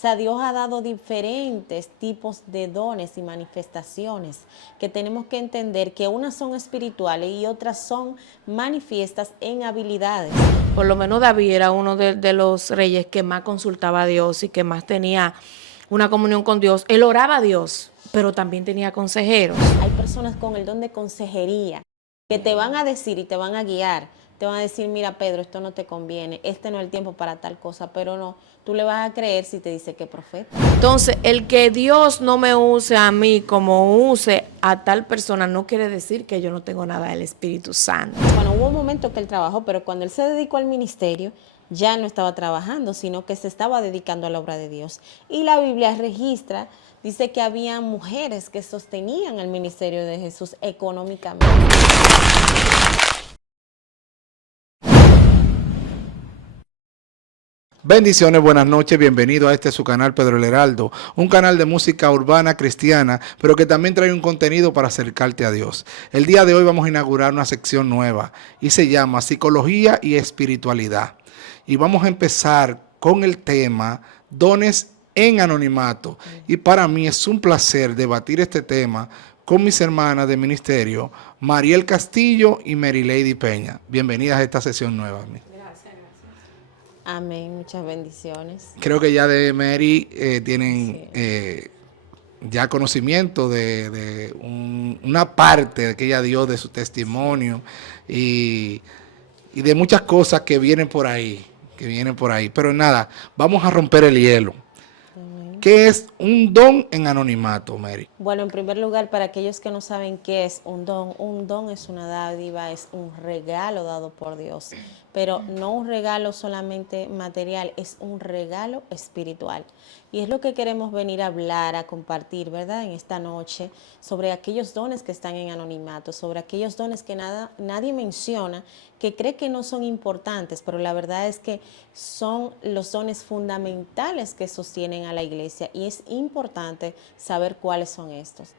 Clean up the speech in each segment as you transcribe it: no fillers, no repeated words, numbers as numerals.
sea, Dios ha dado diferentes tipos de dones y manifestaciones que tenemos que entender que unas son espirituales y otras son manifiestas en habilidades. Por lo menos David era uno de los reyes que más consultaba a Dios y que más tenía una comunión con Dios. Él oraba a Dios, pero también tenía consejeros. Hay personas con el don de consejería que te van a decir y te van a guiar. Te van a decir, mira Pedro, esto no te conviene, este no es el tiempo para tal cosa, pero no, tú le vas a creer si te dice que es profeta. Entonces, el que Dios no me use a mí como use a tal persona no quiere decir que yo no tengo nada del Espíritu Santo. Bueno, hubo un momento que él trabajó, pero cuando él se dedicó al ministerio, ya no estaba trabajando, sino que se estaba dedicando a la obra de Dios. Y la Biblia registra, dice que había mujeres que sostenían el ministerio de Jesús económicamente. Bendiciones, buenas noches, bienvenido a este su canal Pedro el Heraldo, un canal de música urbana cristiana, pero que también trae un contenido para acercarte a Dios. El día de hoy vamos a inaugurar una sección nueva y se llama Psicología y Espiritualidad. Y vamos a empezar con el tema Dones en Anonimato. Y para mí es un placer debatir este tema con mis hermanas de ministerio, Mariel Castillo y Mary Lady Peña. Bienvenidas a esta sesión nueva. Amén, muchas bendiciones. Creo que ya de Mary tienen Sí. ya conocimiento de una parte que ella dio de su testimonio y de muchas cosas que vienen por ahí, Pero nada, vamos a romper el hielo. Amén. ¿Qué es un don en anonimato, Mary? Bueno, en primer lugar, para aquellos que no saben qué es un don es una dádiva, es un regalo dado por Dios, pero no un regalo solamente material, es un regalo espiritual. Y es lo que queremos venir a hablar, a compartir, ¿verdad? En esta noche, sobre aquellos dones que están en anonimato, sobre aquellos dones que nadie menciona, que cree que no son importantes, pero la verdad es que son los dones fundamentales que sostienen a la iglesia y es importante saber cuáles son estos.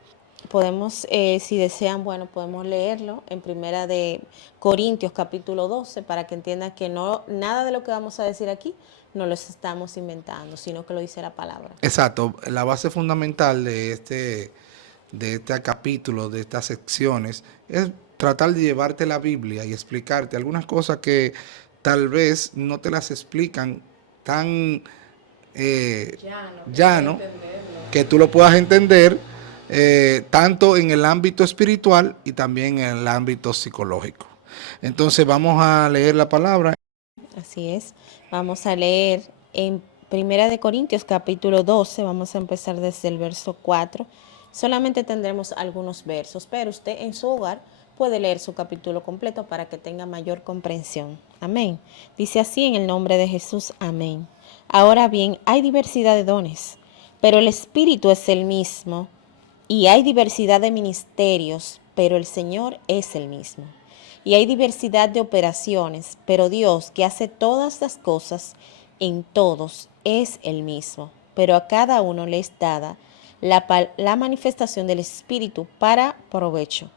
Podemos, si desean, bueno, podemos leerlo en Primera de Corintios capítulo 12 para que entiendan que no, nada de lo que vamos a decir aquí no lo estamos inventando, sino que lo dice la palabra. Exacto, la base fundamental de este capítulo, de estas secciones, es tratar de llevarte la Biblia y explicarte algunas cosas que tal vez no te las explican tan llano, que tú lo puedas entender tanto en el ámbito espiritual y también en el ámbito psicológico. Entonces vamos a leer la palabra. Así es. Vamos a leer en Primera de Corintios capítulo 12, vamos a empezar desde el verso 4. Solamente tendremos algunos versos, pero usted en su hogar puede leer su capítulo completo para que tenga mayor comprensión. Amén. Dice así en el nombre de Jesús. Amén. Ahora bien, hay diversidad de dones, pero el Espíritu es el mismo, y hay diversidad de ministerios, pero el Señor es el mismo. Y hay diversidad de operaciones, pero Dios, que hace todas las cosas en todos, es el mismo. Pero a cada uno le es dada la manifestación del Espíritu para provecho.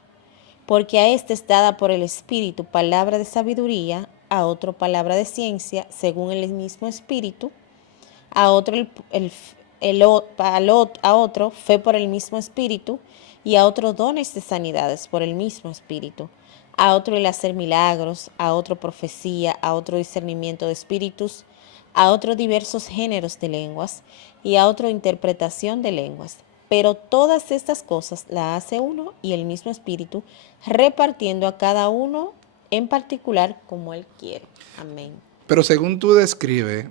Porque a este es dada por el Espíritu palabra de sabiduría, a otro palabra de ciencia, según el mismo Espíritu, a otro a otro fe por el mismo Espíritu, y a otro dones de sanidades por el mismo Espíritu, a otro el hacer milagros, a otro profecía, a otro discernimiento de espíritus, a otro diversos géneros de lenguas, y a otro interpretación de lenguas. Pero todas estas cosas las hace uno y el mismo Espíritu, repartiendo a cada uno en particular como Él quiere. Amén. Pero según tú describes,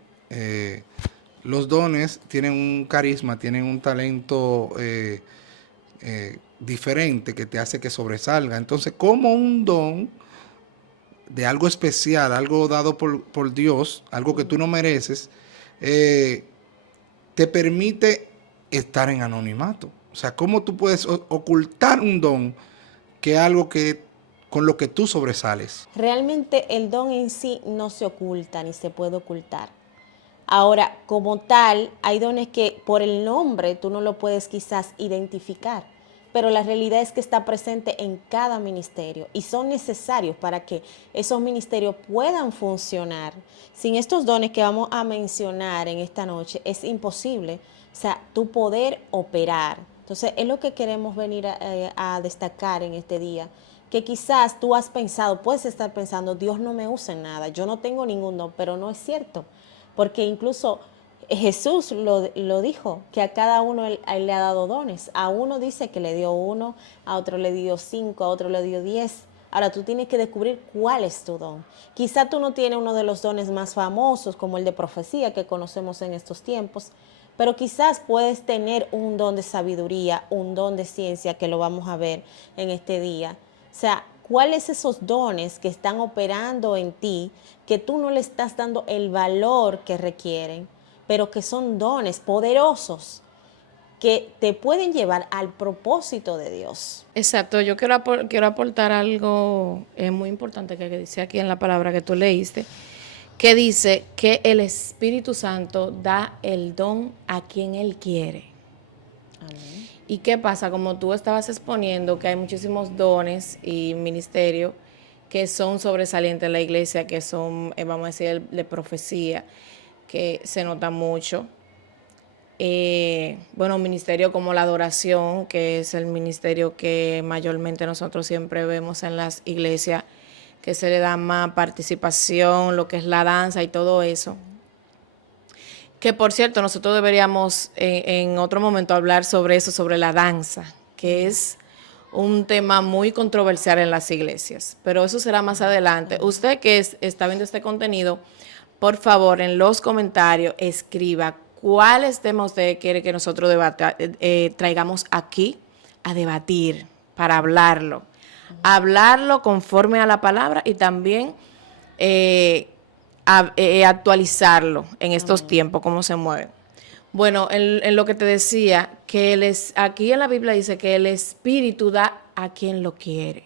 los dones tienen un carisma, tienen un talento diferente que te hace que sobresalga. Entonces, ¿cómo un don de algo especial, algo dado por Dios, algo que tú no mereces, eh, te permite estar en anonimato? O sea, ¿cómo tú puedes ocultar un don que es algo que con lo que tú sobresales? Realmente el don en sí no se oculta ni se puede ocultar. Ahora, como tal, hay dones que por el nombre tú no lo puedes quizás identificar, pero la realidad es que está presente en cada ministerio y son necesarios para que esos ministerios puedan funcionar. Sin estos dones que vamos a mencionar en esta noche es imposible, o sea, tu poder operar. Entonces, es lo que queremos venir a destacar en este día, que quizás tú has pensado, puedes estar pensando, Dios no me usa en nada, yo no tengo ningún don, pero no es cierto, porque incluso Jesús lo dijo, que a cada uno él le ha dado dones. A uno dice que le dio uno, a otro le dio 5, a otro le dio 10. Ahora tú tienes que descubrir cuál es tu don. Quizá tú no tienes uno de los dones más famosos, como el de profecía que conocemos en estos tiempos, pero quizás puedes tener un don de sabiduría, un don de ciencia, que lo vamos a ver en este día. O sea, ¿cuáles esos dones que están operando en ti que tú no le estás dando el valor que requieren, pero que son dones poderosos que te pueden llevar al propósito de Dios? Exacto, yo quiero aportar algo muy importante que dice aquí en la palabra que tú leíste, que dice que el Espíritu Santo da el don a quien Él quiere. Amén. ¿Y qué pasa? Como tú estabas exponiendo que hay muchísimos dones y ministerios que son sobresalientes en la iglesia, que son, vamos a decir, de profecía, que se nota mucho. Bueno, un ministerio como la adoración, que es el ministerio que mayormente nosotros siempre vemos en las iglesias, que se le da más participación, lo que es la danza y todo eso. Que por cierto, nosotros deberíamos en otro momento hablar sobre eso, sobre la danza, que es un tema muy controversial en las iglesias, pero eso será más adelante. Usted que está viendo este contenido, por favor, en los comentarios escriba cuáles temas usted quiere que nosotros traigamos aquí a debatir, para hablarlo. Hablarlo conforme a la palabra y también actualizarlo en estos tiempos, cómo se mueven. Bueno, en lo que te decía, que aquí en la Biblia dice que el Espíritu da a quien lo quiere.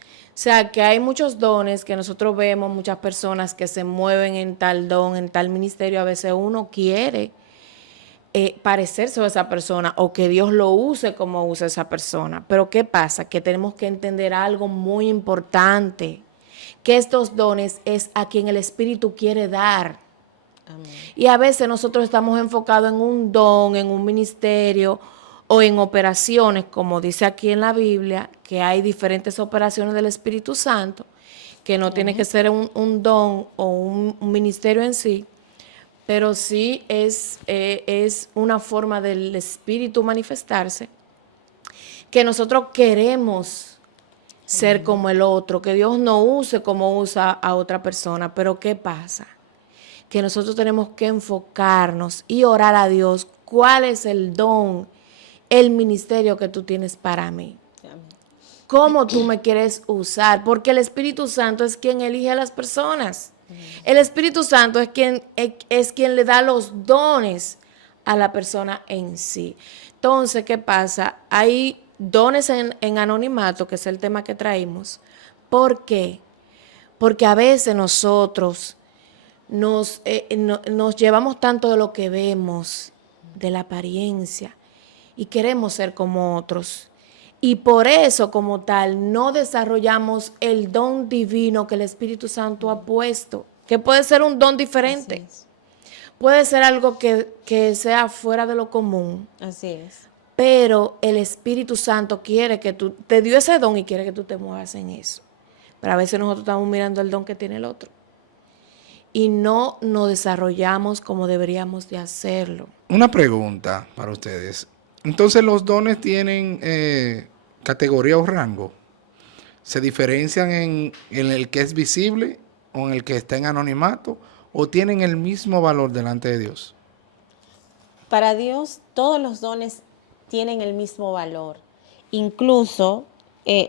O sea, que hay muchos dones que nosotros vemos, muchas personas que se mueven en tal don, en tal ministerio. A veces uno quiere parecerse a esa persona o que Dios lo use como usa esa persona. Pero ¿qué pasa? Que tenemos que entender algo muy importante, que estos dones es a quien el Espíritu quiere dar. Amén. Y a veces nosotros estamos enfocados en un don, en un ministerio o en operaciones, como dice aquí en la Biblia, que hay diferentes operaciones del Espíritu Santo, que no tiene que ser un don o un ministerio en sí, pero sí es una forma del Espíritu manifestarse, que nosotros queremos ser como el otro, que Dios no use como usa a otra persona. Pero ¿qué pasa? Que nosotros tenemos que enfocarnos y orar a Dios, ¿cuál es el don, el ministerio que tú tienes para mí? ¿Cómo tú me quieres usar? Porque el Espíritu Santo es quien elige a las personas. El Espíritu Santo es quien le da los dones a la persona en sí. Entonces, ¿qué pasa? Hay dones en anonimato, que es el tema que traímos. ¿Por qué? Porque a veces nosotros nos llevamos tanto de lo que vemos, de la apariencia, y queremos ser como otros. Y por eso, como tal, no desarrollamos el don divino que el Espíritu Santo ha puesto, que puede ser un don diferente. Puede ser algo que sea fuera de lo común. Así es. Pero el Espíritu Santo quiere que tú, te dio ese don y quiere que tú te muevas en eso. Pero a veces nosotros estamos mirando el don que tiene el otro y no nos desarrollamos como deberíamos de hacerlo. Una pregunta para ustedes. Entonces, ¿los dones tienen categoría o rango? ¿Se diferencian en el que es visible o en el que está en anonimato? ¿O tienen el mismo valor delante de Dios? Para Dios, todos los dones tienen el mismo valor. Incluso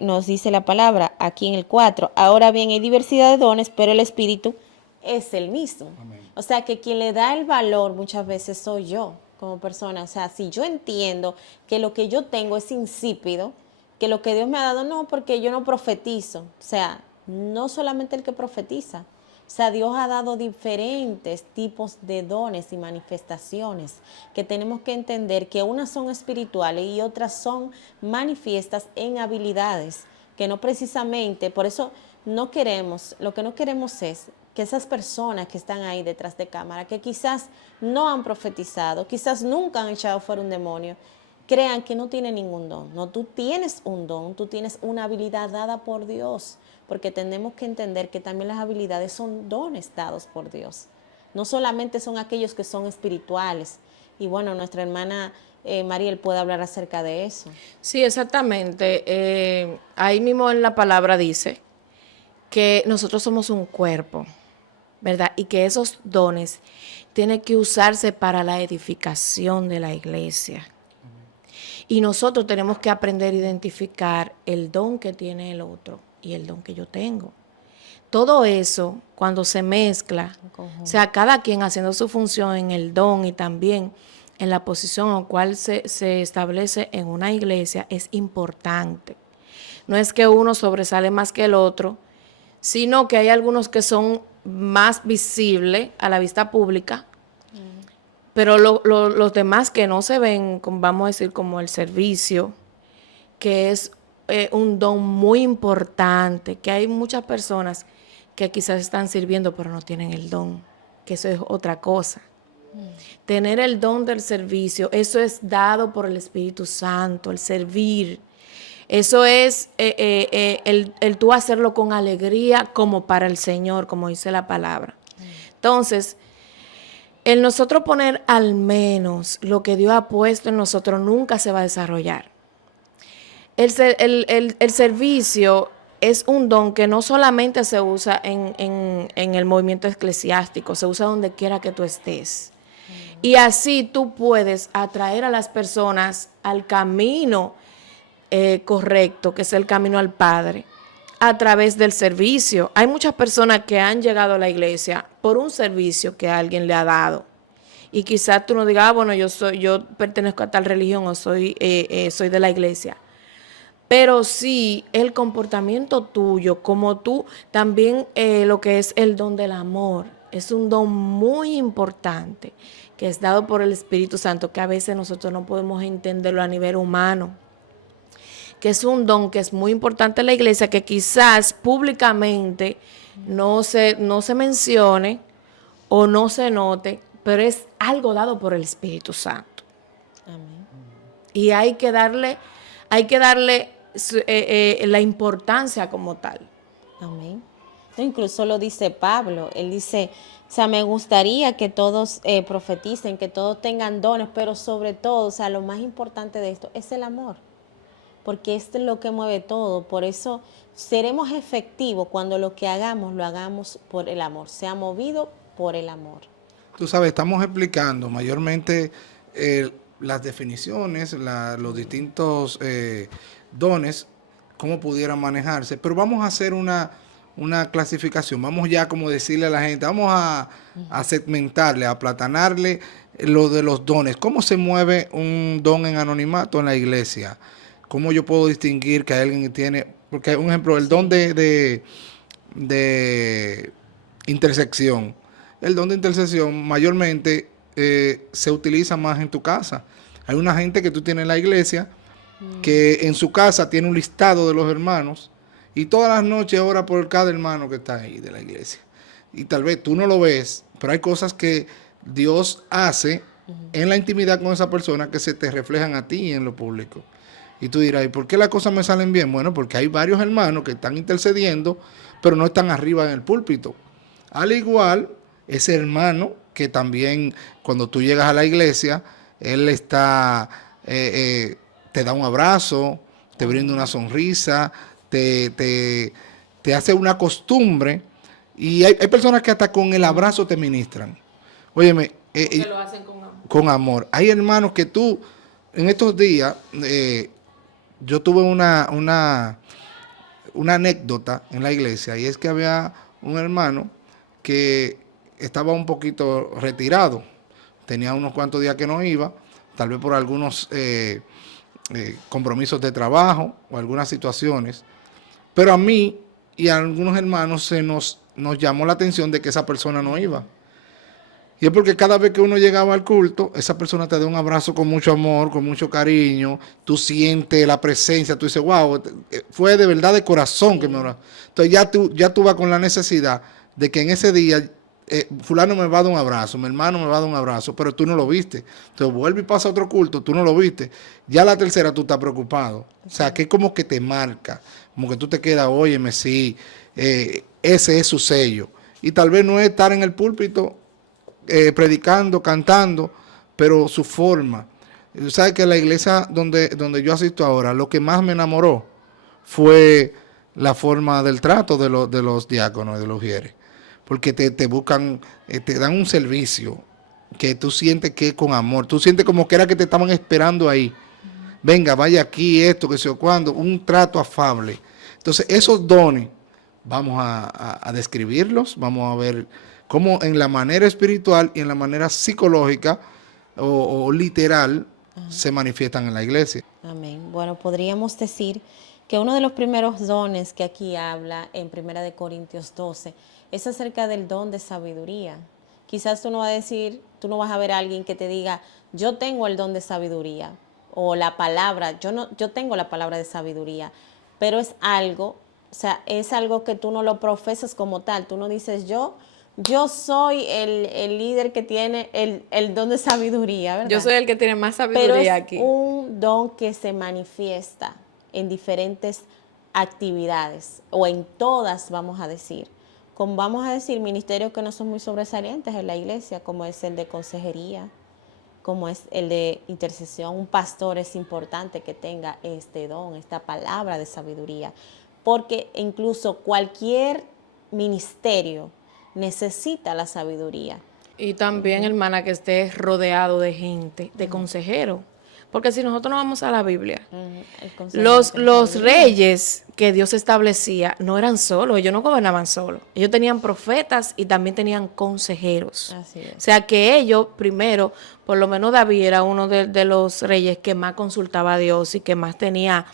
nos dice la palabra aquí en el 4. Ahora bien, hay diversidad de dones, pero el Espíritu es el mismo. Amén. O sea, que quien le da el valor muchas veces soy yo como persona. O sea, si yo entiendo que lo que yo tengo es insípido, que lo que Dios me ha dado no, porque yo no profetizo. O sea, no solamente el que profetiza, O sea, Dios ha dado diferentes tipos de dones y manifestaciones que tenemos que entender que unas son espirituales y otras son manifiestas en habilidades, que no precisamente, por eso no queremos, lo que no queremos es que esas personas que están ahí detrás de cámara, que quizás no han profetizado, quizás nunca han echado fuera un demonio, crean que no tienen ningún don. No, tú tienes un don, tú tienes una habilidad dada por Dios, porque tenemos que entender que también las habilidades son dones dados por Dios. No solamente son aquellos que son espirituales. Y bueno, nuestra hermana Mariel puede hablar acerca de eso. Sí, exactamente. Ahí mismo en la palabra dice que nosotros somos un cuerpo, ¿verdad? Y que esos dones tienen que usarse para la edificación de la iglesia. Y nosotros tenemos que aprender a identificar el don que tiene el otro y el don que yo tengo. Todo eso, cuando se mezcla, o sea, cada quien haciendo su función en el don y también en la posición en la cual se establece en una iglesia, es importante. No es que uno sobresale más que el otro, sino que hay algunos que son más visibles a la vista pública, pero los demás que no se ven, vamos a decir, como el servicio, que es un don muy importante, que hay muchas personas que quizás están sirviendo pero no tienen el don, que eso es otra cosa. Tener el don del servicio, eso es dado por el Espíritu Santo, el servir. Eso es el tú hacerlo con alegría como para el Señor, como dice la palabra. Entonces, el nosotros poner al menos lo que Dios ha puesto en nosotros nunca se va a desarrollar. El servicio es un don que no solamente se usa en el movimiento eclesiástico, se usa donde quiera que tú estés. Y así tú puedes atraer a las personas al camino correcto, que es el camino al Padre, a través del servicio. Hay muchas personas que han llegado a la iglesia por un servicio que alguien le ha dado. Y quizás tú no digas, bueno, yo pertenezco a tal religión o soy de la iglesia. Pero sí, el comportamiento tuyo, como tú, también lo que es el don del amor, es un don muy importante que es dado por el Espíritu Santo, que a veces nosotros no podemos entenderlo a nivel humano, que es un don que es muy importante en la iglesia, que quizás públicamente no se mencione o no se note, pero es algo dado por el Espíritu Santo. Amén. Y hay que darle la importancia como tal. Amén. Incluso lo dice Pablo, él dice, o sea, me gustaría que todos profeticen, que todos tengan dones, pero sobre todo, o sea, lo más importante de esto es el amor, porque esto es lo que mueve todo. Por eso seremos efectivos cuando lo que hagamos, lo hagamos por el amor, sea movido por el amor. Tú sabes, estamos explicando mayormente las definiciones, los distintos dones, cómo pudieran manejarse, pero vamos a hacer una clasificación, vamos ya como decirle a la gente, vamos a segmentarle, a aplatanarle lo de los dones. ¿Cómo se mueve un don en anonimato en la iglesia? ¿Cómo yo puedo distinguir que hay alguien que tiene, porque un ejemplo, el don de intersección? El don de intercesión mayormente se utiliza más en tu casa. Hay una gente que tú tienes en la iglesia que en su casa tiene un listado de los hermanos y todas las noches ora por cada hermano que está ahí de la iglesia. Y tal vez tú no lo ves, pero hay cosas que Dios hace en la intimidad con esa persona que se te reflejan a ti en lo público. Y tú dirás, ¿y por qué las cosas me salen bien? Bueno, porque hay varios hermanos que están intercediendo, pero no están arriba en el púlpito. Al igual, ese hermano que también cuando tú llegas a la iglesia, él está, te da un abrazo, te brinda una sonrisa, te hace una costumbre. Y hay personas que hasta con el abrazo te ministran. Óyeme, Que lo hacen con amor. con amor. Hay hermanos que tú, en estos días, yo tuve una anécdota en la iglesia, y es que había un hermano que estaba un poquito retirado, tenía unos cuantos días que no iba, tal vez por algunos compromisos de trabajo o algunas situaciones, pero a mí y a algunos hermanos se nos nos llamó la atención de que esa persona no iba. Y es porque cada vez que uno llegaba al culto, esa persona te da un abrazo con mucho amor, con mucho cariño, tú sientes la presencia, tú dices, wow, fue de verdad de corazón que me oró. Entonces ya tú vas con la necesidad de que en ese día fulano me va a dar un abrazo, mi hermano me va a dar un abrazo, pero tú no lo viste. Entonces vuelve y pasa otro culto, tú no lo viste. Ya la tercera tú estás preocupado. O sea, que es como que te marca, como que tú te quedas, óyeme, sí, ese es su sello. Y tal vez no es estar en el púlpito predicando, cantando, pero su forma. ¿Sabes que la iglesia donde yo asisto ahora, lo que más me enamoró fue la forma del trato de los diáconos y de los ujieres? Porque te buscan, te dan un servicio que tú sientes que es con amor. Tú sientes como que era que te estaban esperando ahí. Venga, vaya aquí, esto, que sé yo cuándo. Un trato afable. Entonces, esos dones, vamos a describirlos, vamos a ver cómo en la manera espiritual y en la manera psicológica o literal se manifiestan en la iglesia. Amén. Bueno, podríamos decir que uno de los primeros dones que aquí habla en 1 Corintios 12 es acerca del don de sabiduría. Quizás tú no vas a decir, tú no vas a ver a alguien que te diga, yo tengo el don de sabiduría, o la palabra, yo tengo la palabra de sabiduría, pero es algo, o sea, es algo que tú no lo profesas como tal, tú no dices yo soy el líder que tiene el don de sabiduría, ¿verdad? Yo soy el que tiene más Pero sabiduría es aquí. un don que se manifiesta en diferentes actividades, o en todas, vamos a decir. Como vamos a decir, ministerios que no son muy sobresalientes en la iglesia, como es el de consejería, como es el de intercesión. Un pastor es importante que tenga este don, esta palabra de sabiduría, porque incluso cualquier ministerio necesita la sabiduría. Y también, hermana, que esté rodeado de gente, de consejeros. Porque si nosotros no vamos a la Biblia, El consejo los de sabiduría. reyes que Dios establecía no eran solos, ellos no gobernaban solos. Ellos tenían profetas y también tenían consejeros. Así es. O sea que ellos, primero, por lo menos David era uno de los reyes que más consultaba a Dios y que más tenía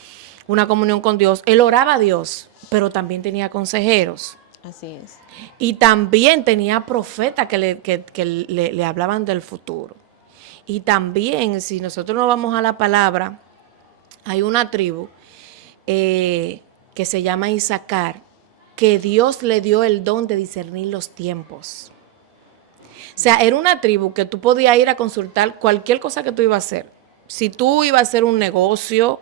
una comunión con Dios. Él oraba a Dios, pero también tenía consejeros. Así es. Y también tenía profetas que le hablaban del futuro. Y también, si nosotros nos vamos a la palabra, hay una tribu que se llama Isaacar, que Dios le dio el don de discernir los tiempos. O sea, era una tribu que tú podías ir a consultar cualquier cosa que tú ibas a hacer. Si tú ibas a hacer un negocio,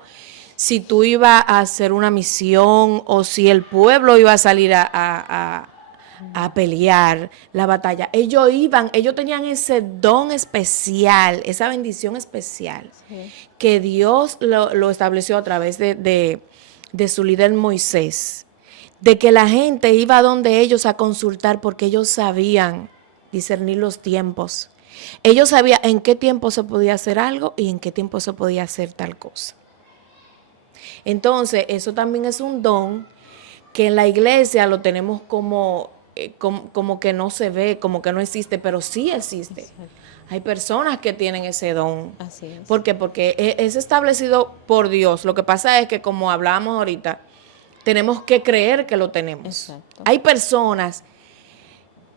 si tú ibas a hacer una misión, o si el pueblo iba a salir a pelear la batalla. Ellos tenían ese don especial, esa bendición especial, Sí. que Dios lo estableció a través de su líder Moisés, de que la gente iba donde ellos a consultar porque ellos sabían discernir los tiempos. Ellos sabían en qué tiempo se podía hacer algo y en qué tiempo se podía hacer tal cosa. Entonces, eso también es un don que en la iglesia lo tenemos como que no se ve, como que no existe, pero sí existe. Exacto. Hay personas que tienen ese don. Así es. ¿Por qué? Porque es establecido por Dios. Lo que pasa es que, como hablábamos ahorita, tenemos que creer que lo tenemos. Exacto. Hay personas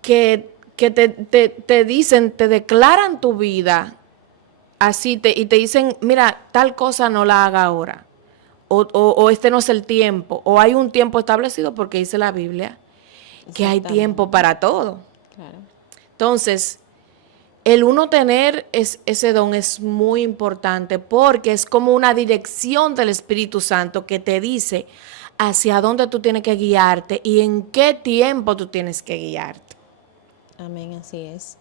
que te dicen, te declaran tu vida así y te dicen, mira, tal cosa no la haga ahora. O este no es el tiempo. O hay un tiempo establecido, porque dice la Biblia que hay tiempo para todo. Claro. Entonces, el uno tener ese don es muy importante, porque es como una dirección del Espíritu Santo que te dice hacia dónde tú tienes que guiarte y en qué tiempo tú tienes que guiarte. Amén, así es.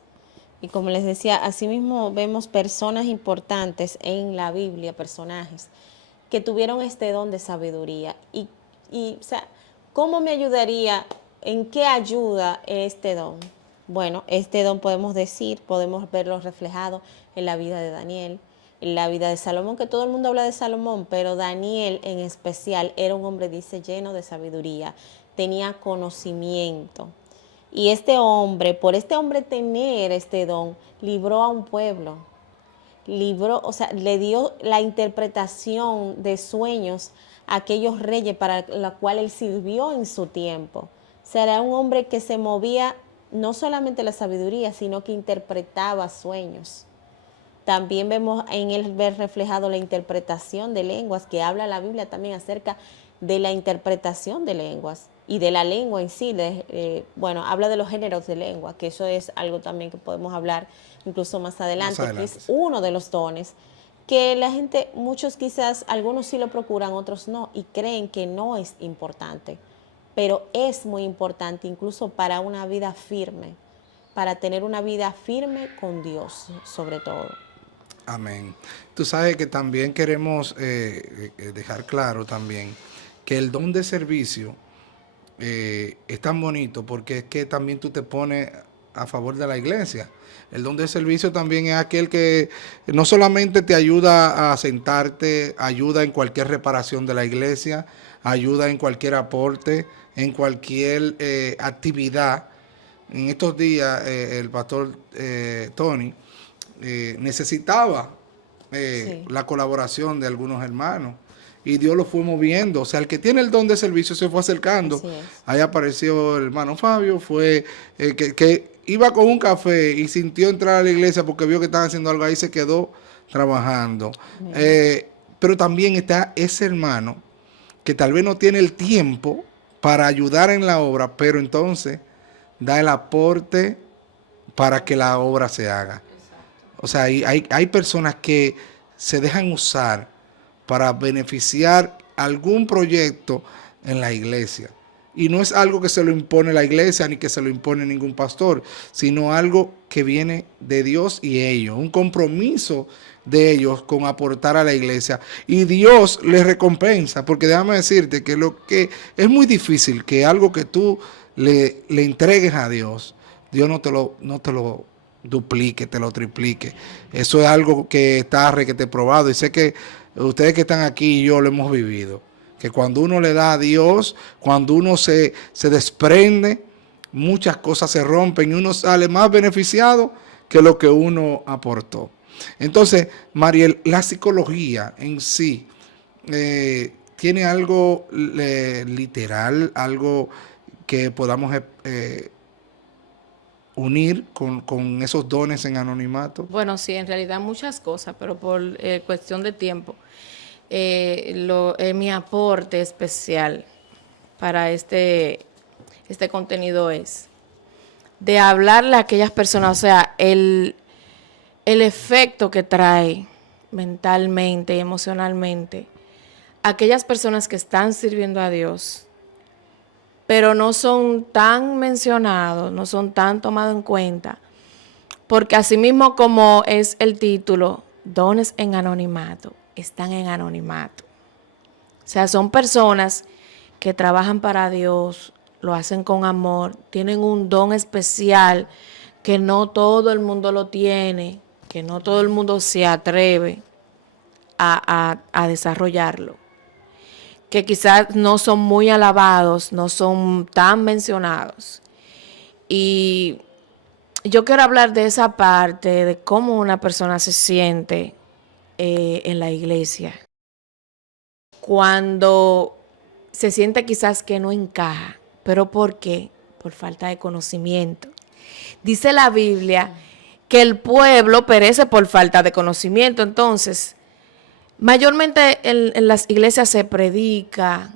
Y como les decía, asimismo vemos personas importantes en la Biblia, personajes que tuvieron este don de sabiduría. O sea, ¿cómo me ayudaría? ¿En qué ayuda este don? Bueno, este don podemos verlo reflejado en la vida de Daniel, en la vida de Salomón, que todo el mundo habla de Salomón, pero Daniel en especial era un hombre, dice, lleno de sabiduría, tenía conocimiento. Y este hombre, por este hombre tener este don, libró a un pueblo. Le dio la interpretación de sueños a aquellos reyes para la cual él sirvió en su tiempo. O Será un hombre que se movía no solamente la sabiduría, sino que interpretaba sueños. También vemos en él ver reflejado la interpretación de lenguas, que habla la Biblia también acerca de la interpretación de lenguas y de la lengua en sí. Bueno, habla de los géneros de lengua, que eso es algo también que podemos hablar incluso más adelante, que es uno de los dones que la gente, muchos quizás, algunos sí lo procuran, otros no, y creen que no es importante, pero es muy importante incluso para una vida firme, para tener una vida firme con Dios sobre todo. Amén. Tú sabes que también queremos dejar claro también que el don de servicio es tan bonito porque es que también tú te pones a favor de la iglesia. El don de servicio también es aquel que no solamente te ayuda a sentarte, ayuda en cualquier reparación de la iglesia, ayuda en cualquier aporte, en cualquier actividad. En estos días el pastor Tony necesitaba Sí. la colaboración de algunos hermanos y Dios lo fue moviendo. O sea, el que tiene el don de servicio se fue acercando. Así es. Ahí apareció el hermano Fabio, fue que iba con un café y sintió entrar a la iglesia porque vio que estaban haciendo algo ahí, se quedó trabajando. Pero también está ese hermano que tal vez no tiene el tiempo para ayudar en la obra, pero entonces da el aporte para que la obra se haga. O sea, hay personas que se dejan usar para beneficiar algún proyecto en la iglesia. Y no es algo que se lo impone la iglesia ni que se lo impone ningún pastor, sino algo que viene de Dios y ellos, un compromiso de ellos con aportar a la iglesia. Y Dios les recompensa, porque déjame decirte que lo que es muy difícil que algo que tú le entregues a Dios, Dios no te lo duplique, te lo triplique. Eso es algo que está requete probado y sé que ustedes que están aquí y yo lo hemos vivido. Que cuando uno le da a Dios, cuando uno se desprende, muchas cosas se rompen y uno sale más beneficiado que lo que uno aportó. Entonces, Mariel, la psicología en sí tiene algo literal, algo que podamos unir con esos dones en anonimato. Bueno, sí, en realidad muchas cosas, pero por cuestión de tiempo, mi aporte especial para este contenido es de hablarle a aquellas personas, o sea, el efecto que trae mentalmente y emocionalmente a aquellas personas que están sirviendo a Dios, pero no son tan mencionados, no son tan tomados en cuenta, porque así mismo como es el título, dones en anonimato, están en anonimato. O sea, son personas que trabajan para Dios, lo hacen con amor, tienen un don especial que no todo el mundo lo tiene, que no todo el mundo se atreve a desarrollarlo, que quizás no son muy alabados, no son tan mencionados. Y yo quiero hablar de esa parte, de cómo una persona se siente en la iglesia, cuando se siente quizás que no encaja. ¿Pero por qué? Por falta de conocimiento. Dice la Biblia que el pueblo perece por falta de conocimiento. Entonces, mayormente en las iglesias se predica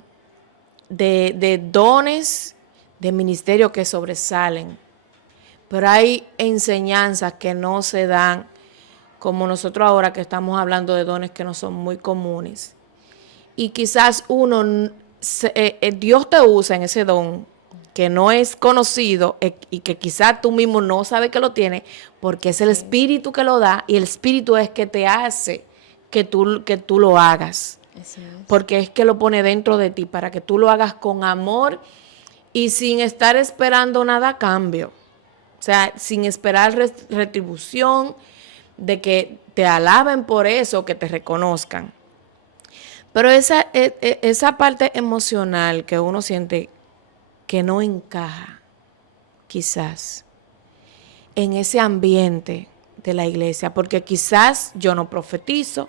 de dones de ministerio que sobresalen, pero hay enseñanzas que no se dan, como nosotros ahora que estamos hablando de dones que no son muy comunes. Y quizás Dios te usa en ese don que no es conocido y que quizás tú mismo no sabes que lo tienes, porque es el Espíritu que lo da y el Espíritu es que te hace que tú lo hagas. Porque es que lo pone dentro de ti para que tú lo hagas con amor y sin estar esperando nada a cambio. O sea, sin esperar retribución, de que te alaben por eso, que te reconozcan. Pero esa parte emocional que uno siente que no encaja, quizás, en ese ambiente de la iglesia, porque quizás yo no profetizo,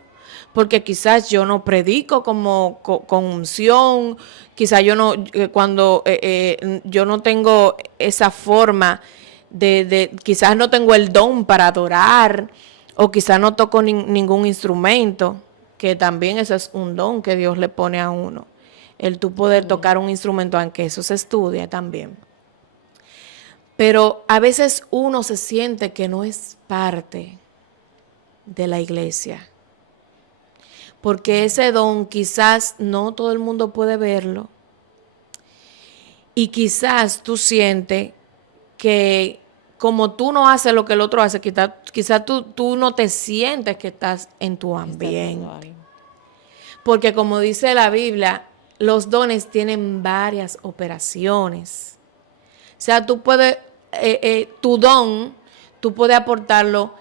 porque quizás yo no predico como con unción, quizás yo no, yo no tengo esa forma quizás no tengo el don para adorar, o quizás no toco ningún instrumento, que también eso es un don que Dios le pone a uno, el tú poder tocar un instrumento, aunque eso se estudia también. Pero a veces uno se siente que no es parte de la iglesia, porque ese don quizás no todo el mundo puede verlo, y quizás tú sientes que como tú no haces lo que el otro hace, quizás tú no te sientes que estás en tu ambiente. Porque como dice la Biblia, los dones tienen varias operaciones. O sea, tú puedes, tu don, tú puedes aportarlo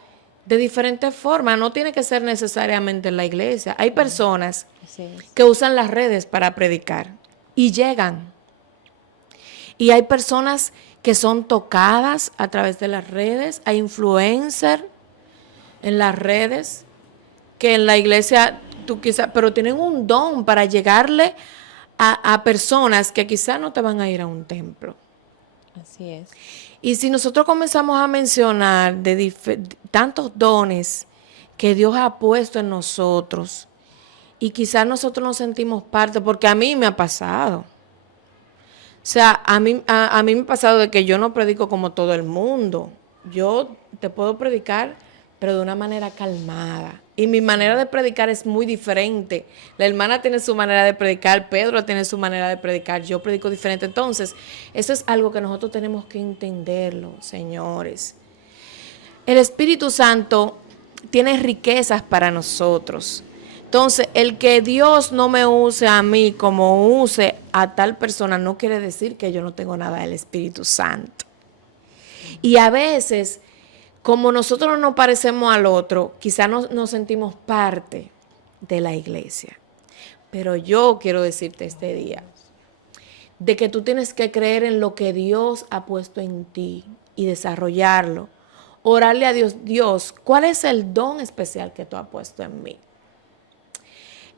de diferentes formas. No tiene que ser necesariamente en la iglesia. Hay personas que usan las redes para predicar y llegan. Y hay personas que son tocadas a través de las redes. Hay influencers en las redes que en la iglesia tú quizás, pero tienen un don para llegarle a personas que quizás no te van a ir a un templo. Así es. Y si nosotros comenzamos a mencionar tantos dones que Dios ha puesto en nosotros, y quizás nosotros nos sentimos parte, porque a mí me ha pasado. O sea, a mí me ha pasado de que yo no predico como todo el mundo. Yo te puedo predicar, pero de una manera calmada. Y mi manera de predicar es muy diferente. La hermana tiene su manera de predicar, Pedro tiene su manera de predicar, yo predico diferente. Entonces, eso es algo que nosotros tenemos que entenderlo, señores. El Espíritu Santo tiene riquezas para nosotros. Entonces, el que Dios no me use a mí como use a tal persona no quiere decir que yo no tengo nada del Espíritu Santo. Y a veces, como nosotros no nos parecemos al otro, quizás nos sentimos parte de la iglesia. Pero yo quiero decirte este día de que tú tienes que creer en lo que Dios ha puesto en ti y desarrollarlo. Orarle a Dios, Dios, ¿cuál es el don especial que tú has puesto en mí?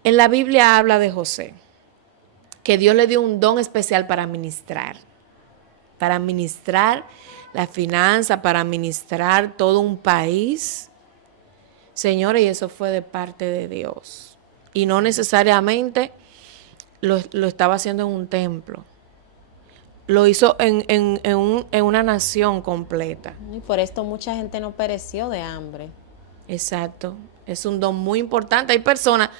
En la Biblia habla de José, que Dios le dio un don especial para ministrar la finanza, para administrar todo un país. Señores, y eso fue de parte de Dios. Y no necesariamente lo estaba haciendo en un templo. Lo hizo en una nación completa. Y por esto mucha gente no pereció de hambre. Exacto. Es un don muy importante. Hay personas,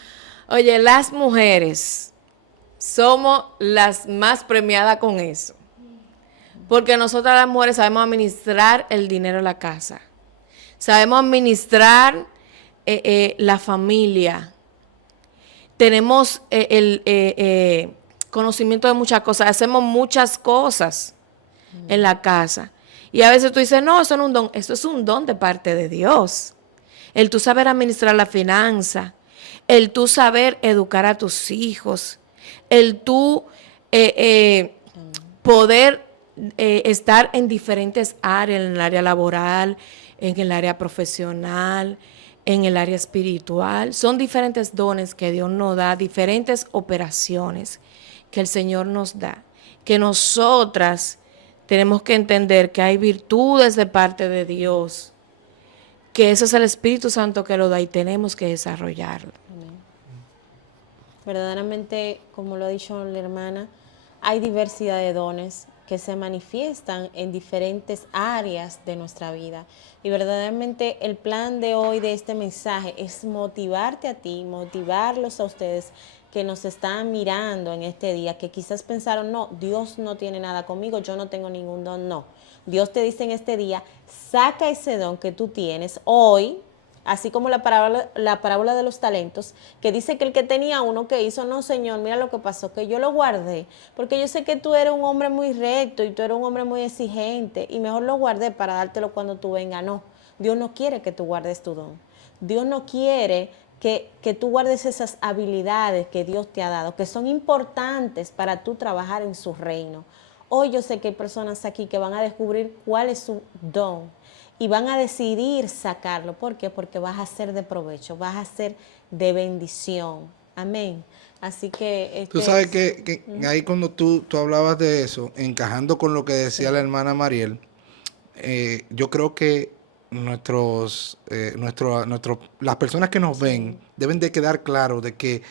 oye, las mujeres somos las más premiadas con eso. Porque nosotras las mujeres sabemos administrar el dinero de la casa. Sabemos administrar la familia. Tenemos conocimiento de muchas cosas. Hacemos muchas cosas en la casa. Y a veces tú dices, no, eso no es un don. Eso es un don de parte de Dios. El tú saber administrar la finanza. El tú saber educar a tus hijos. El tú poder estar en diferentes áreas, en el área laboral, en el área profesional, en el área espiritual. Son diferentes dones que Dios nos da, diferentes operaciones que el Señor nos da, que nosotras tenemos que entender que hay virtudes de parte de Dios, que ese es el Espíritu Santo que lo da y tenemos que desarrollarlo. Verdaderamente, como lo ha dicho la hermana, hay diversidad de dones que se manifiestan en diferentes áreas de nuestra vida. Y verdaderamente el plan de hoy de este mensaje es motivarte a ti, motivarlos a ustedes que nos están mirando en este día, que quizás pensaron, no, Dios no tiene nada conmigo, yo no tengo ningún don, no. Dios te dice en este día, saca ese don que tú tienes hoy, así como la parábola de los talentos, que dice que el que tenía uno que hizo, no Señor, mira lo que pasó, que yo lo guardé, porque yo sé que tú eres un hombre muy recto y tú eres un hombre muy exigente y mejor lo guardé para dártelo cuando tú vengas. No, Dios no quiere que tú guardes tu don. Dios no quiere que tú guardes esas habilidades que Dios te ha dado, que son importantes para tú trabajar en su reino. Hoy yo sé que hay personas aquí que van a descubrir cuál es su don. y van a decidir sacarlo. ¿Por qué? Porque vas a ser de provecho, vas a ser de bendición. Amén. Así que Tú sabes que ahí cuando tú hablabas de eso, encajando con lo que decía la hermana Mariel, yo creo que las personas que nos ven deben de quedar claro de que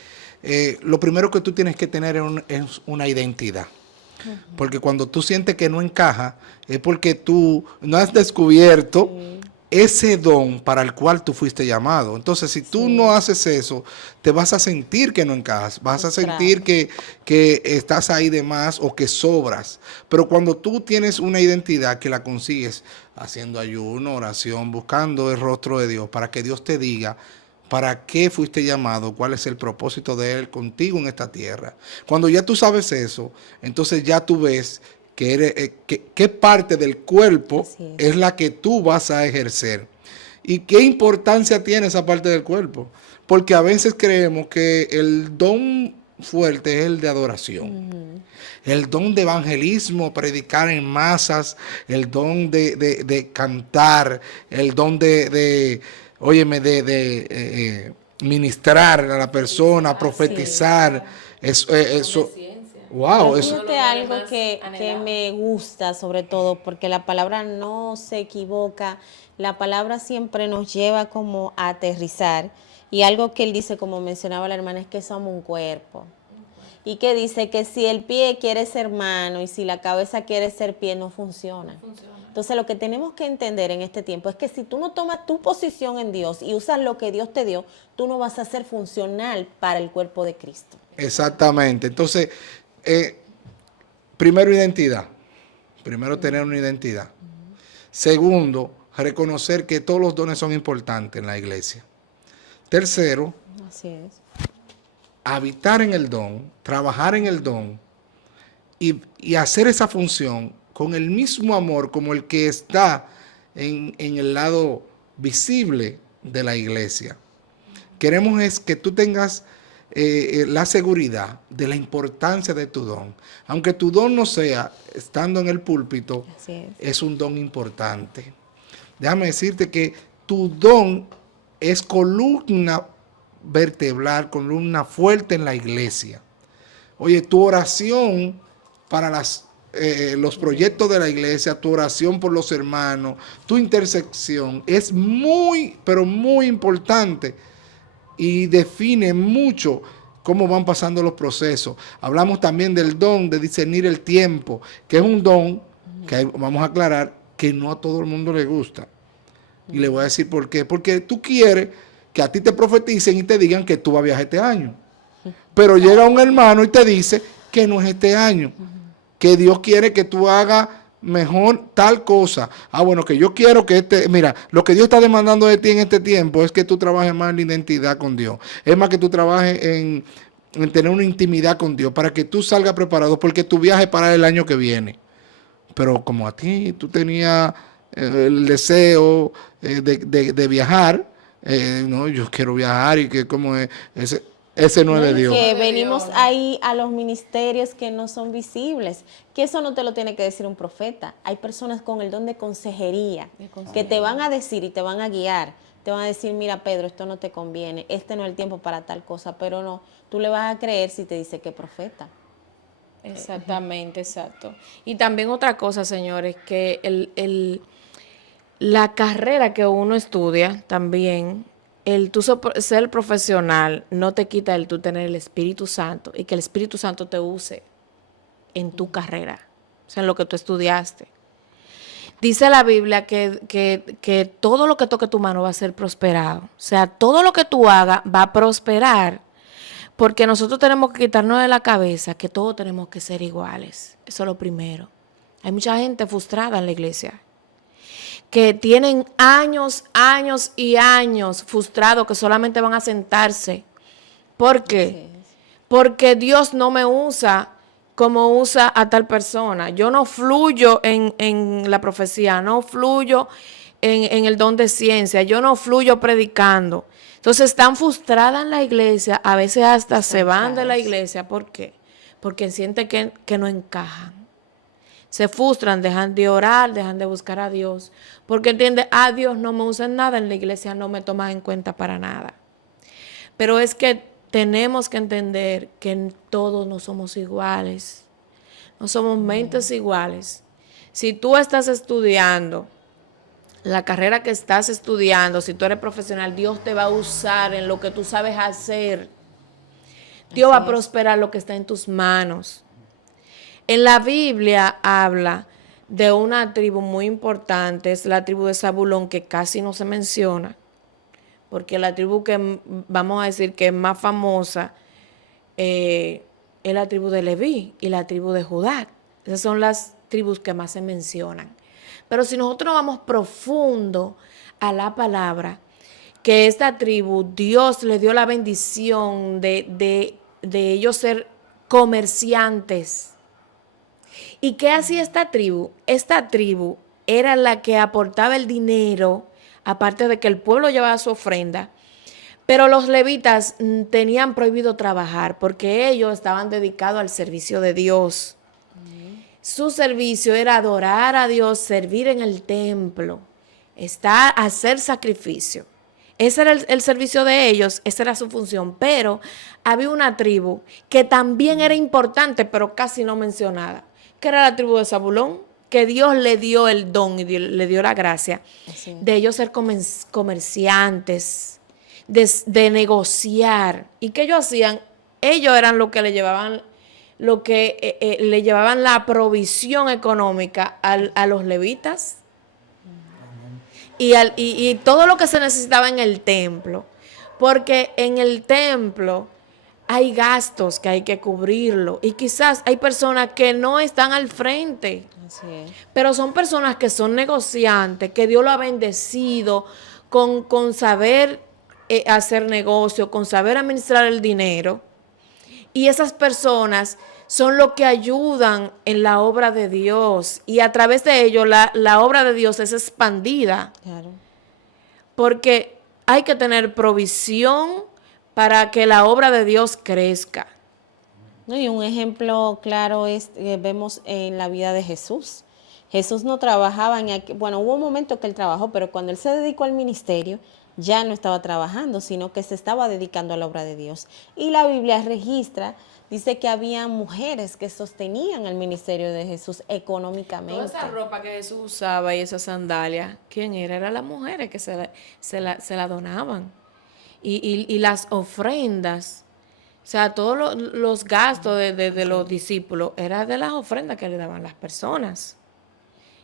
lo primero que tú tienes que tener es una identidad. Porque cuando tú sientes que no encaja, es porque tú no has descubierto ese don para el cual tú fuiste llamado. Entonces, si tú no haces eso, te vas a sentir que no encajas, vas a sentir que estás ahí de más o que sobras. Pero cuando tú tienes una identidad que la consigues haciendo ayuno, oración, buscando el rostro de Dios, para que Dios te diga para qué fuiste llamado, cuál es el propósito de Él contigo en esta tierra. Cuando ya tú sabes eso, entonces ya tú ves que eres, qué parte del cuerpo es la que tú vas a ejercer. ¿Y qué importancia tiene esa parte del cuerpo? Porque a veces creemos que el don fuerte es el de adoración. El don de evangelismo, predicar en masas, el don de cantar, el don óyeme, ministrar a la persona, profetizar. Eso, wow, Pero eso. fíjate algo que me gusta sobre todo, porque la palabra no se equivoca, la palabra siempre nos lleva como a aterrizar. Y algo que él dice, como mencionaba la hermana, es que somos un cuerpo. Y que dice que si el pie quiere ser mano y si la cabeza quiere ser pie, no funciona. Entonces lo que tenemos que entender en este tiempo es que si tú no tomas tu posición en Dios y usas lo que Dios te dio, tú no vas a ser funcional para el cuerpo de Cristo. Exactamente. Entonces, primero identidad. Primero tener una identidad. Segundo, reconocer que todos los dones son importantes en la iglesia. Tercero, Así es. habitar en el don, trabajar en el don y hacer esa función con el mismo amor como el que está en el lado visible de la iglesia. Queremos es que tú tengas la seguridad de la importancia de tu don. Aunque tu don no sea estando en el púlpito, es un don importante. Déjame decirte que tu don es columna vertebral, columna fuerte en la iglesia. Oye, tu oración para los proyectos de la iglesia, tu oración por los hermanos, tu intersección es muy, pero muy importante y define mucho cómo van pasando los procesos. Hablamos también del don de discernir el tiempo, que es un don que vamos a aclarar que no a todo el mundo le gusta. Y le voy a decir por qué. Porque tú quieres que a ti te profeticen y te digan que tú vas a viajar este año. Pero llega un hermano y te dice que no es este año. Que Dios quiere que tú hagas mejor tal cosa. Ah, bueno, que yo quiero que mira, lo que Dios está demandando de ti en este tiempo es que tú trabajes más en la identidad con Dios. Es más que tú trabajes en tener una intimidad con Dios para que tú salgas preparado porque tu viaje es para el año que viene. Pero como a ti, tú tenías el deseo de viajar, no, yo quiero viajar y que como es, ese no es de Dios. Que venimos ahí a los ministerios que no son visibles, que eso no te lo tiene que decir un profeta. Hay personas con el don de consejería que te van a decir y te van a guiar. Te van a decir, mira Pedro, esto no te conviene, este no es el tiempo para tal cosa, pero no, tú le vas a creer si te dice que es profeta. Exactamente, exacto. Y también otra cosa, señores, que la carrera que uno estudia también, el tú ser profesional no te quita el tú tener el Espíritu Santo y que el Espíritu Santo te use en tu carrera, o sea, en lo que tú estudiaste. Dice la Biblia que todo lo que toque tu mano va a ser prosperado. O sea, todo lo que tú hagas va a prosperar. Porque nosotros tenemos que quitarnos de la cabeza que todos tenemos que ser iguales. Eso es lo primero. Hay mucha gente frustrada en la iglesia que tienen años y años frustrados que solamente van a sentarse. ¿Por qué? Porque Dios no me usa como usa a tal persona. Yo no fluyo en la profecía, no fluyo en el don de ciencia, yo no fluyo predicando. Entonces están frustradas en la iglesia, a veces hasta se van de la iglesia. ¿Por qué? Porque sienten que no encajan. se frustran, dejan de orar, dejan de buscar a Dios, porque entienden, Dios no me usa en nada, en la iglesia no me toma en cuenta para nada. Pero es que tenemos que entender que todos no somos iguales, no somos mentes iguales. Si tú estás estudiando la carrera que estás estudiando, si tú eres profesional, Dios te va a usar en lo que tú sabes hacer. Dios va a prosperar lo que está en tus manos. En la Biblia habla de una tribu muy importante, es la tribu de Zabulón, que casi no se menciona, porque la tribu que vamos a decir que es más famosa es la tribu de Leví y la tribu de Judá. Esas son las tribus que más se mencionan. Pero si nosotros vamos profundo a la palabra, que esta tribu, Dios le dio la bendición de ellos ser comerciantes. ¿Y qué hacía esta tribu? Esta tribu era la que aportaba el dinero, aparte de que el pueblo llevaba su ofrenda. Pero los levitas tenían prohibido trabajar porque ellos estaban dedicados al servicio de Dios. Su servicio era adorar a Dios, servir en el templo, hacer sacrificio. Ese era el servicio de ellos, esa era su función. Pero había una tribu que también era importante, pero casi no mencionada, que era la tribu de Zabulón, que Dios le dio el don y le dio la gracia de ellos ser comerciantes, de negociar. ¿Y qué ellos hacían? Ellos eran los que le llevaban la provisión económica a los levitas y todo lo que se necesitaba en el templo, porque en el templo hay gastos que hay que cubrirlo y quizás hay personas que no están al frente, pero son personas que son negociantes, que Dios lo ha bendecido con saber hacer negocio, con saber administrar el dinero. Y esas personas son los que ayudan en la obra de Dios. Y a través de ellos la obra de Dios es expandida. Claro. Porque hay que tener provisión para que la obra de Dios crezca. No, y un ejemplo claro es vemos en la vida de Jesús. Jesús no trabajaba bueno, hubo un momento que él trabajó, pero cuando él se dedicó al ministerio, ya no estaba trabajando, sino que se estaba dedicando a la obra de Dios. Y la Biblia registra, dice que había mujeres que sostenían el ministerio de Jesús económicamente. Toda esa ropa que Jesús usaba y esas sandalias, ¿quién era? Eran las mujeres que se la donaban. Y las ofrendas, o sea, todos los gastos de los discípulos, era de las ofrendas que le daban las personas.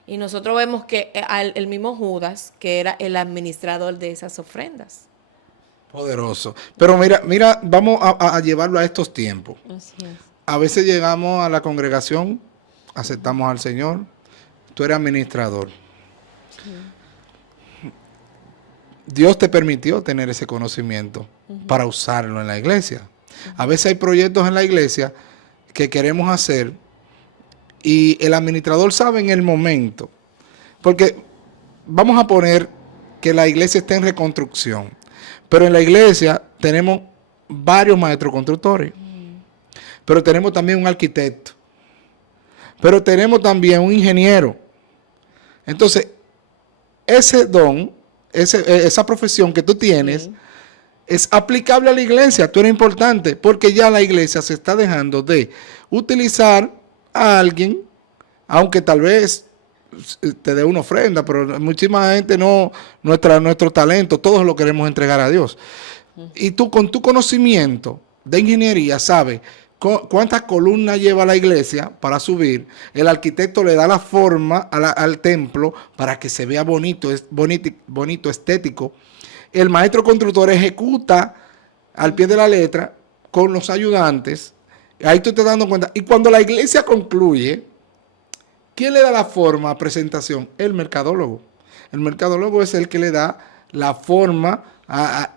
Y nosotros vemos que el mismo Judas, que era el administrador de esas ofrendas. Poderoso. Pero mira, vamos a llevarlo a estos tiempos. Así es. A veces llegamos a la congregación, aceptamos al Señor, tú eres administrador. Dios te permitió tener ese conocimiento para usarlo en la iglesia. A veces hay proyectos en la iglesia que queremos hacer y el administrador sabe en el momento. Porque vamos a poner que la iglesia está en reconstrucción, pero en la iglesia tenemos varios maestros constructores, pero tenemos también un arquitecto, pero tenemos también un ingeniero. Entonces, ese don, esa profesión que tú tienes, es aplicable a la iglesia. Tú eres importante porque ya la iglesia se está dejando de utilizar a alguien, aunque tal vez te dé una ofrenda, pero muchísima gente nuestro talento, todos lo queremos entregar a Dios. Y tú con tu conocimiento de ingeniería sabes cuántas columnas lleva la iglesia para subir. El arquitecto le da la forma al templo para que se vea bonito, estético. El maestro constructor ejecuta al pie de la letra con los ayudantes. Ahí tú te estás dando cuenta. Y cuando la iglesia concluye, ¿quién le da la forma a presentación? El mercadólogo. El mercadólogo es el que le da la forma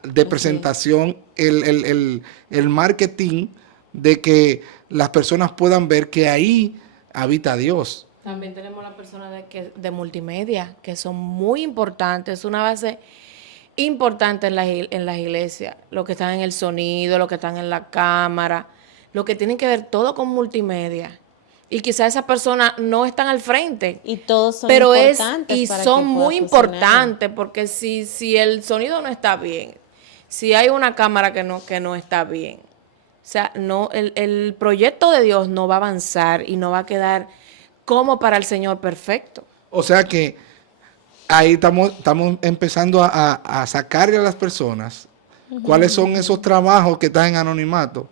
de presentación, el marketing, de que las personas puedan ver que ahí habita Dios. También tenemos las personas de multimedia, que son muy importantes, es una base importante en las iglesias, los que están en el sonido, los que están en la cámara, los que tienen que ver todo con multimedia. y quizás esas personas no están al frente. Y todos son Pero importantes y para que son pueda muy funcionar. importantes porque si el sonido no está bien, si hay una cámara que no está bien, o sea, no, el proyecto de Dios no va a avanzar y no va a quedar como para el Señor perfecto. O sea que ahí estamos empezando a sacarle a las personas cuáles son esos trabajos que están en anonimato.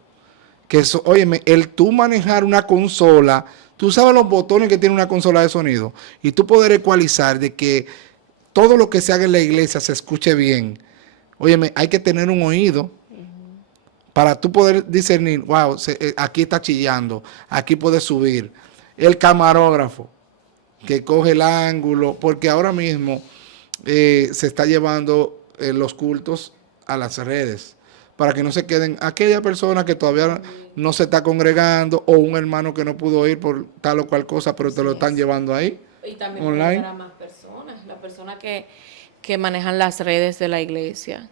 Que eso, óyeme, el tú manejar una consola, tú sabes los botones que tiene una consola de sonido y tú poder ecualizar de que todo lo que se haga en la iglesia se escuche bien. Óyeme, hay que tener un oído para tú poder discernir, wow, aquí está chillando, aquí puede subir. El camarógrafo que coge el ángulo, porque ahora mismo se está llevando los cultos a las redes, para que no se queden aquella persona que todavía no se está congregando o un hermano que no pudo ir por tal o cual cosa, pero te lo están llevando ahí. Y también online. puede llegar a más personas, las personas que manejan las redes de la iglesia,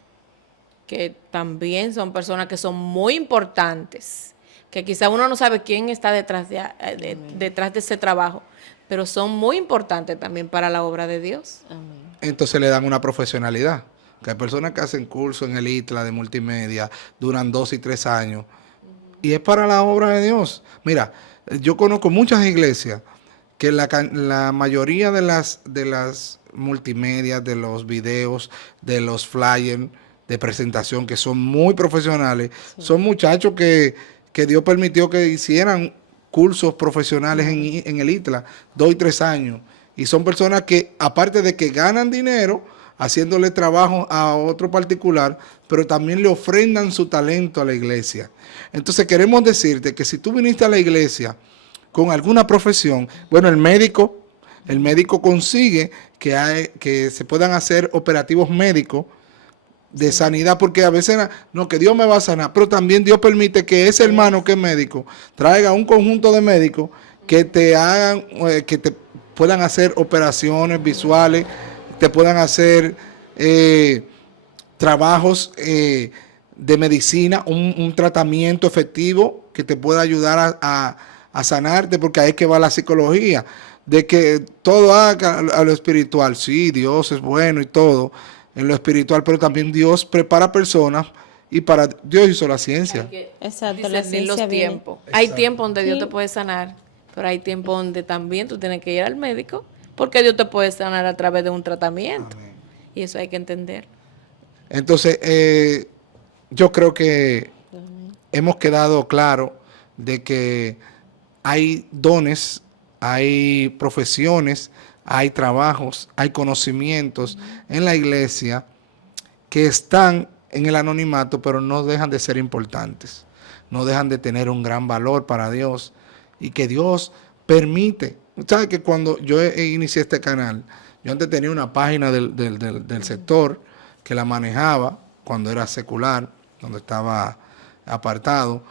que también son personas que son muy importantes, que quizá uno no sabe quién está detrás de ese trabajo, pero son muy importantes también para la obra de Dios. Amén. Entonces le dan una profesionalidad. Que hay personas que hacen cursos en el ITLA de multimedia, duran 2 y 3 años. Y es para la obra de Dios. Mira, yo conozco muchas iglesias que la mayoría de las multimedias, de los videos, de los flyers de presentación, que son muy profesionales, son muchachos que Dios permitió que hicieran cursos profesionales en el ITLA, 2 y 3 años. Y son personas que, aparte de que ganan dinero, haciéndole trabajo a otro particular, pero también le ofrendan su talento a la iglesia. Entonces queremos decirte que si tú viniste a la iglesia con alguna profesión, bueno, el médico consigue que se puedan hacer operativos médicos de sanidad, porque a veces, no, que Dios me va a sanar, pero también Dios permite que ese hermano que es médico traiga un conjunto de médicos que te hagan, que te puedan hacer operaciones visuales, te puedan hacer trabajos de medicina, un tratamiento efectivo que te pueda ayudar a sanarte, porque ahí es que va la psicología, de que todo haga a lo espiritual. Sí, Dios es bueno y todo en lo espiritual, pero también Dios prepara personas y para Dios hizo la ciencia. Exacto, la Discernir los ciencia viene. tiempos. Hay tiempos donde Dios Sí. te puede sanar, pero hay tiempos donde también tú tienes que ir al médico, porque Dios te puede sanar a través de un tratamiento. Amén. Y eso hay que entender. Entonces, yo creo que hemos quedado claro de que hay dones, hay profesiones, hay trabajos, hay conocimientos en la iglesia que están en el anonimato, pero no dejan de ser importantes, no dejan de tener un gran valor para Dios y que Dios permite. ¿Sabes que cuando yo inicié este canal, yo antes tenía una página del sector que la manejaba cuando era secular, cuando estaba apartado,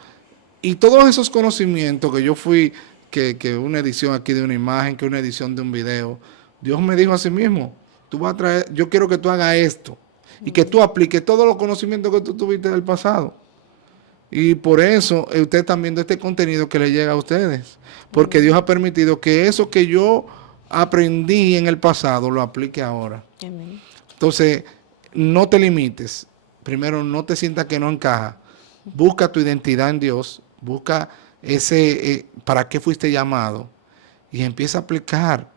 y todos esos conocimientos que yo fui, que una edición aquí de una imagen, que una edición de un video, Dios me dijo a sí mismo, tú vas a traer, yo quiero que tú hagas esto y que tú apliques todos los conocimientos que tú tuviste del pasado. Y por eso ustedes están viendo este contenido que le llega a ustedes, porque Dios ha permitido que eso que yo aprendí en el pasado lo aplique ahora. Amén. Entonces, no te limites. Primero, no te sientas que no encaja. Busca tu identidad en Dios. Busca ese para qué fuiste llamado. Y empieza a aplicar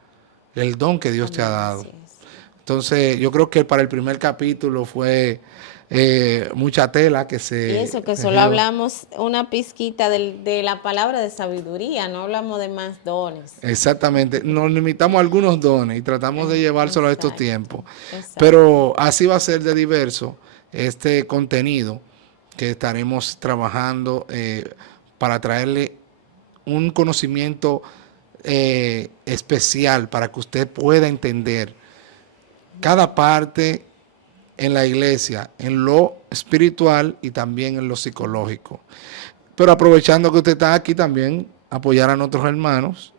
el don que Dios te ha dado. Así es. Entonces, yo creo que para el primer capítulo fue mucha tela que se... Y eso, que solo hablamos una pizquita de la palabra de sabiduría, no hablamos de más dones. Exactamente. Nos limitamos a algunos dones y tratamos de llevárselo a estos Exacto. tiempos. Exacto. Pero así va a ser de diverso este contenido que estaremos trabajando para traerle un conocimiento especial para que usted pueda entender cada parte en la iglesia, en lo espiritual y también en lo psicológico. Pero aprovechando que usted está aquí también, apoyar a nuestros hermanos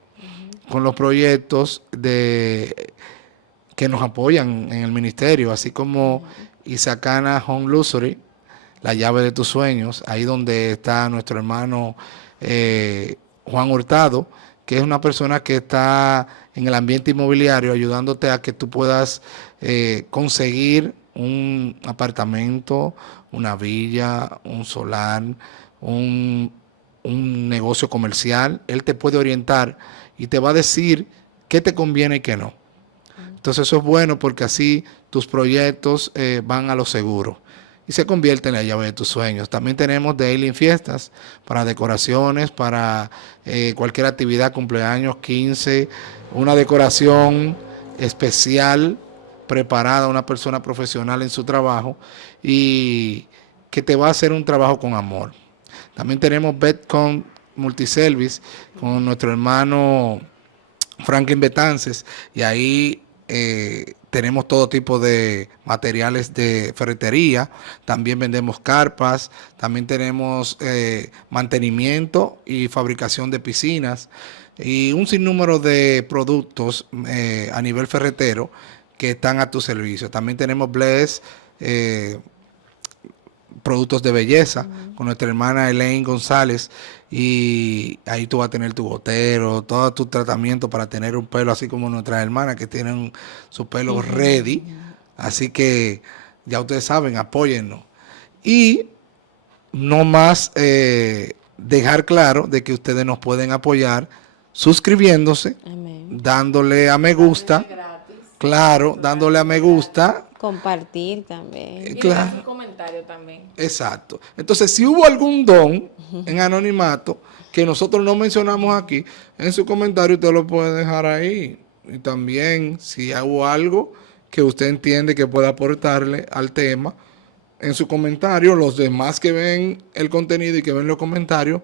con los proyectos que nos apoyan en el ministerio, así como Isacana Home Luxury, la llave de tus sueños, ahí donde está nuestro hermano Juan Hurtado, que es una persona que está en el ambiente inmobiliario ayudándote a que tú puedas conseguir un apartamento, una villa, un solar, un, un negocio comercial. Él te puede orientar y te va a decir qué te conviene y qué no. Entonces eso es bueno porque así tus proyectos van a lo seguro y se convierte en la llave de tus sueños. También tenemos Daily en fiestas para decoraciones, para cualquier actividad, cumpleaños, 15, una decoración especial preparada, una persona profesional en su trabajo y que te va a hacer un trabajo con amor. También tenemos Betcon Multiservice con nuestro hermano Franklin Betances y ahí tenemos todo tipo de materiales de ferretería, también vendemos carpas, también tenemos mantenimiento y fabricación de piscinas y un sinnúmero de productos a nivel ferretero que están a tu servicio. También tenemos Bless, productos de belleza con nuestra hermana Elaine González y ahí tú vas a tener tu gotero, todo tu tratamiento para tener un pelo así como nuestras hermanas que tienen su pelo ready. Así que ya ustedes saben, apóyennos. Y no más dejar claro de que ustedes nos pueden apoyar suscribiéndose, Amén. dándole a me gusta, claro, dándole a me gusta. Compartir también. Y Claro. dejar su comentario también. Exacto. Entonces, si hubo algún don en anonimato que nosotros no mencionamos aquí, en su comentario usted lo puede dejar ahí. Y también, si hubo algo que usted entiende que pueda aportarle al tema, en su comentario, los demás que ven el contenido y que ven los comentarios,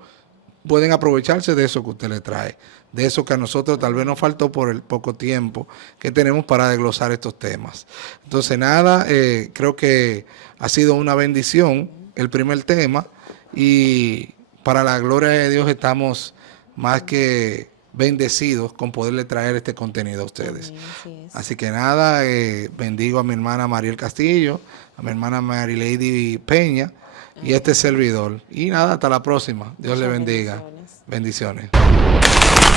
pueden aprovecharse de eso que usted le trae, de eso que a nosotros tal vez nos faltó por el poco tiempo que tenemos para desglosar estos temas. Entonces nada, creo que ha sido una bendición el primer tema y para la gloria de Dios estamos más que bendecidos con poderle traer este contenido a ustedes. Amén, así es. Así que nada, bendigo a mi hermana Mariel Castillo, a mi hermana Marilady Peña y este servidor. Y nada, hasta la próxima. Dios le Muchas bendiga. bendiciones. Bendiciones.